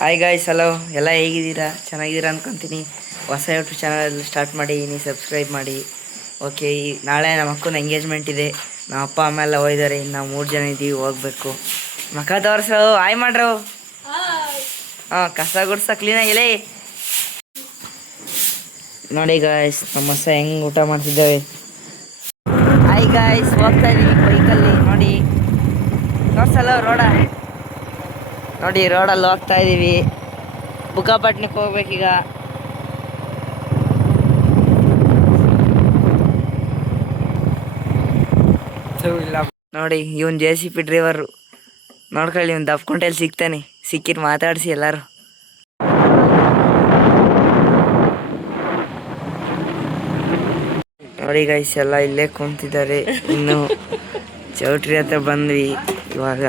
Hi guys, hello ಎಲ್ಲ ಹೇಗಿದ್ದೀರಾ? ಚೆನ್ನಾಗಿದ್ದೀರಾ ಅಂದ್ಕೊತೀನಿ. ಹೊಸ ಯೂಟ್ಯೂಬ್ ಚಾನಲ್ ಸ್ಟಾರ್ಟ್ ಮಾಡಿದ್ದೀನಿ, ಸಬ್ಸ್ಕ್ರೈಬ್ ಮಾಡಿ. ಓಕೆ, ನಾಳೆ ನಮ್ಮ ಅಕ್ಕನ ಎಂಗೇಜ್ಮೆಂಟ್ ಇದೆ. ನಮ್ಮ ಅಪ್ಪ ಅಮ್ಮ ಎಲ್ಲ ಹೋಗಿದ್ದಾರೆ, ಇನ್ನು 3 ಜನ ಇದ್ದೀವಿ, ಹೋಗ್ಬೇಕು. ಮಕ್ಕ ತೋರ್ಸೋ, ಹಾಯ್ ಮಾಡ್ರು. ಕಸ ಗುಡ್ಸ ಕ್ಲೀನಾಗಿಲ್ಲ. ನೋಡಿ ಗಾಯ್ಸ್, ನಮ್ಮ ಹೊಸ ಹೆಂಗೆ ಊಟ ಮಾಡ್ತಿದ್ದೇವೆ. ಹಾಯ್ ಗಾಯ್ಸ್, ಹೋಗ್ತಾ ಇದ್ದೀವಿ ಬೈಕಲ್ಲಿ. ನೋಡಿ ತೋರ್ಸಲ್ಲ ರೋಡ. ನೋಡಿ ರೋಡಲ್ಲಿ ಹೋಗ್ತಾ ಇದ್ದೀವಿ. ಬುಕ್ಕಾಪಟ್ನಕ್ಕೆ ಹೋಗ್ಬೇಕೀಗ. ನೋಡಿ ಇವನ್ JCB ಡ್ರೈವರು. ನೋಡ್ಕೊಳ್ಳಿ, ಇವ್ನು ದಪ್ಕೊಂಟಲ್ಲಿ ಸಿಗ್ತಾನೆ. ಸಿಕ್ಕಿಟ್ಟು ಮಾತಾಡಿಸಿ ಎಲ್ಲರೂ. ನೋಡಿ ಗೈಸ್, ಎಲ್ಲ ಇಲ್ಲೇ ಕುಂತಿದ್ದಾರೆ. ಇನ್ನು ಚೌಟ್ರಿ ಹತ್ರ ಬಂದ್ವಿ ಇವಾಗ.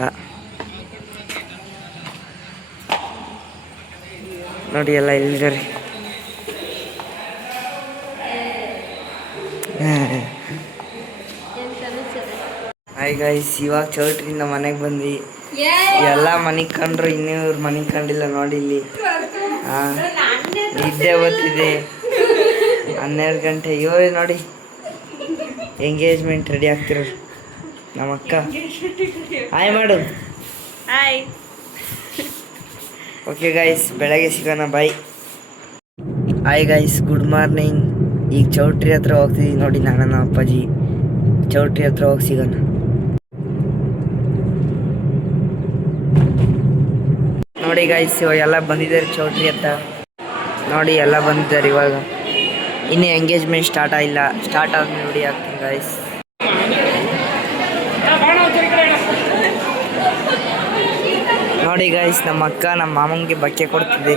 ನೋಡಿ ಎಲ್ಲ ಇಲ್ಲಿದ್ದಾರೆ. ಹಾಯ್ ಗೈಸ್, ಇವಾಗ ಚೌಟ್ರಿಂದ ಮನೆಗೆ ಬಂದ್ವಿ. ಎಲ್ಲ ಮನೆಗೆ ಕಂಡ್ರು, ಇನ್ನೂ ಇವ್ರು ಮನೆಗೆ ಕಂಡಿಲ್ಲ. ನೋಡಿ ಇಲ್ಲಿ ನಿದ್ದೆ ಬರ್ತಿದೆ. 12 ಗಂಟೆ. ಇವ್ರೆ ನೋಡಿ ಎಂಗೇಜ್ಮೆಂಟ್ ರೆಡಿ ಆಗ್ತಿರೋರು. ನಮ್ಮ ಅಕ್ಕ ಹಾಯ್ ಮಾಡು. ಹಾಯ್. ಓಕೆ ಗೈಸ್, ಬೆಳಗ್ಗೆ ಸಿಗೋಣ, bye. Hi guys, good morning. ಈಗ ಚೌಟ್ರಿ ಹತ್ರ ಹೋಗ್ತಿದ್ದೀವಿ. ನೋಡಿ ನಾನು ನಮ್ಮ ಅಪ್ಪಾಜಿ ಚೌಟ್ರಿ ಹತ್ರ ಹೋಗಿ ಸಿಗೋಣ. ನೋಡಿ ಗೈಸ್, ಇವಾಗ ಎಲ್ಲ ಬಂದಿದ್ದಾರೆ ಚೌಟ್ರಿ ಹತ್ರ. ನೋಡಿ ಎಲ್ಲ ಬಂದಿದ್ದಾರೆ ಇವಾಗ. ಇನ್ನೂ ಎಂಗೇಜ್ಮೆಂಟ್ ಸ್ಟಾರ್ಟ್ ಆಗಿಲ್ಲ. ಸ್ಟಾರ್ಟ್ ಆದ್ಮೇಲೆ ನೋಡಿ ಆಗ್ತೀನಿ ಗೈಸ್. ನೋಡಿ ಗೈಸ್, ನಮ್ಮ ಅಕ್ಕ ನಮ್ಮ ಮಾಮಂಗೆ ಬಟ್ಟೆ ಕೊಡ್ತಿದ್ದೆ.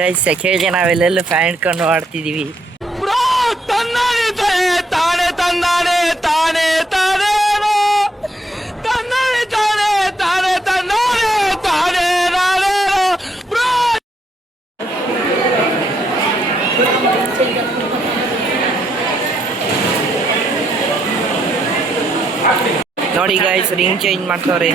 ಗೈಸ್, ಸೆಕೆಗೆ ನಾವೆಲ್ಲೆಲ್ಲ ಫ್ಯಾನ್ ಇಟ್ಕೊಂಡು ಆಡ್ತಿದ್ದೀವಿ. ನೋಡಿ ಗೈಸ್, ರಿಂಗ್ ಚೇಂಜ್ ಮಾಡ್ತವ್ರೆ.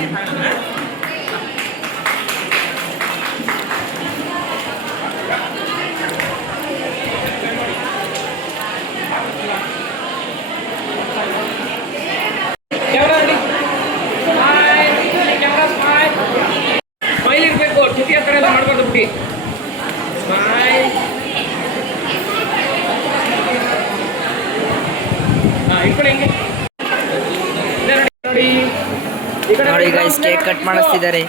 ನೋಡಿ ಗೈಸ್, ಕೇಕ್ ಕಟ್ ಮಾಡಿಸ್ತಿದ್ದಾರೆ.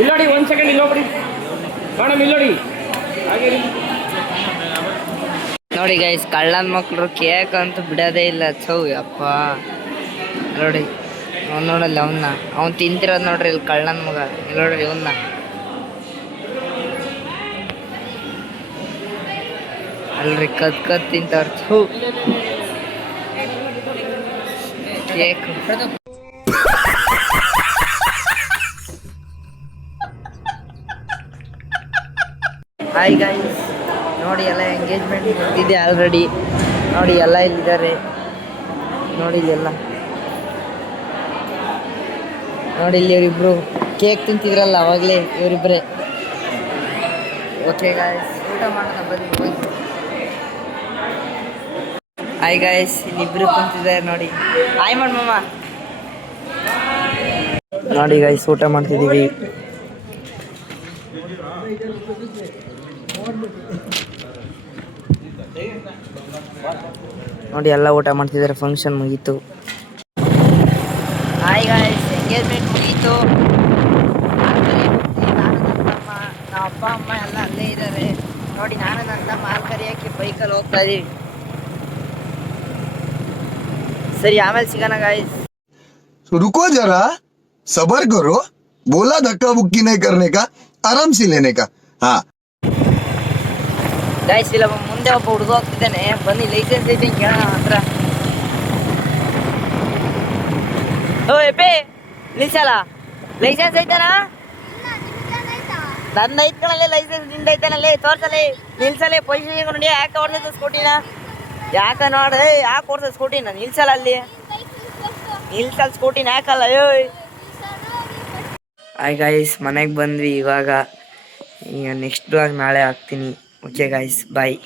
ಇಲ್ಲೋಡಿ, 1 ಸೆಕೆಂಡ್ ಇಲ್ಲೋಗ್ರಿ ಮೇಡಮ್, ಇಲ್ಲೋಡಿ. ನೋಡಿ ಗೈಸ್, ಕಳ್ಳನ ಮಕ್ಕಳು ಕೇಕ್ ಅಂತೂ ಬಿಡೋದೇ ಇಲ್ಲ. ಚೌ ಅಪ್ಪ, ನೋಡಿ ನೋಡಲ್ಲ ಅವನ್ನ, ಅವ್ನು ತಿಂತಿರೋದು ನೋಡ್ರಿ. ಇಲ್ಲಿ ಕಳ್ಳನ ಮಗ ನೋಡ್ರಿ ಇವನ್ನ. ಅಲ್ರಿ ಕತ್ ತಿಂತವ್ರ. ಚೌ ಕೇಕ್. ಹಾಯ್ ಗೈಸ್, ನೋಡಿ ಎಲ್ಲ ಎಂಗೇಜ್ಮೆಂಟ್ ಮುಗಿದಿದೆ ಆಲ್ರೆಡಿ. ನೋಡಿ ಎಲ್ಲ ಇಲ್ಲಿದ್ದಾರೆ. ನೋಡಿ ಇಲ್ಲೆಲ್ಲ ನೋಡಿ, ಇಲ್ಲಿ ಇವರಿಬ್ರು ಕೇಕ್ ತಿಂತಿದ್ರಲ್ಲ ಅವಾಗಲೇ, ಇವರಿಬ್ಬರೇ. ಓಕೆ ಗಾಯ್ಸ್, ಊಟ ಮಾಡೋಣ ಬನ್ನಿ. ಹಾಯ್ ಗಾಯ್ಸ್, ಇಲ್ಲಿಬ್ರು ಕುಂತಿದ್ದಾರೆ ನೋಡಿ. ಹಾಯ್ ಮಾಡ್ ಮಾಮ. ನೋಡಿ ಗಾಯ್ಸ್, ಊಟ ಮಾಡ್ತಿದ್ದೀವಿ. ನೋಡಿ ಎಲ್ಲ ಊಟ ಮಾಡ್ತಿದ್ದಾರೆ. ಫಂಕ್ಷನ್ ಮುಗೀತು. ಹಾಯ್ ಗಾಯ್ಸ್, ಎಂಗೇಜ್ಮೆಂಟ್ ಮುಗೀತು. ನಾನು ನನ್ನ ತಮ್ಮ, ನಮ್ಮ ಅಪ್ಪ ಅಮ್ಮ ಎಲ್ಲ ಅಲ್ಲೇ ಇದ್ದಾರೆ. ನೋಡಿ ನಾನು ನನ್ನ ತಮ್ಮ ಹಾಲು ಕರಿಯೋಕ್ಕೆ ಬೈಕಲ್ಲಿ ಹೋಗ್ತಾ ಇದೀವಿ. ಸರಿ, ಆಮೇಲೆ ಸಿಗೋಣ ಗಾಯ್ಸ್. रुको जरा, सबर करो. बोला धक्का बुक्की नहीं करने का, आराम से लेने का. हाँ ಗಾಯ್ಸ್, ಇಲ್ಲ ಮುಂದೆ ಒಬ್ಬ ಹುಡುಗ ಹೋಗ್ತಿದ್ದಾನೆ. ಬನ್ನಿ, ಲೈಸೆನ್ಸ್ ಐತೆ ಕೇಳೋಣ ಹತ್ರ. ಓ ಎಪ್ಪೆ, ನಿಲ್ಸಲ್ಲ ಲೈಸೆನ್ಸ್ ಐತನಾ ನನ್ನ ಐತ್ಕಣಲ್ಲೇ ಲೈಸೆನ್ಸ್ ನಿಂದ ಐತನಲ್ಲಿ ತೋರ್ಸಲಿ ನಿಲ್ಸಲಿ ಪೊಸಿಷನ್ ನೋಡಿ ಯಾಕೆ ಓಡಿಸೋದು ಸ್ಕೂಟಿನ ಯಾಕೆ ನೋಡಿ ಯಾಕೆ ಓಡಿಸೋದು ಸ್ಕೂಟಿನ ನಿಲ್ಸಲ್ಲ ಅಲ್ಲಿ ನಿಲ್ಸಲ್ಲ ಸ್ಕೂಟಿನ ಯಾಕಲ್ಲ ಏಯ್ ಹಾಯ್ ಗಾಯ್ಸ್ ಮನೆಗೆ ಬಂದ್ವಿ ಇವಾಗ ಈಗ ನೆಕ್ಸ್ಟ್ ಬ್ಲಾಗ್ ನಾಳೆ ಹಾಕ್ತೀನಿ ಓಕೆ ಗಾಯ್ಸ್ ಬಾಯ್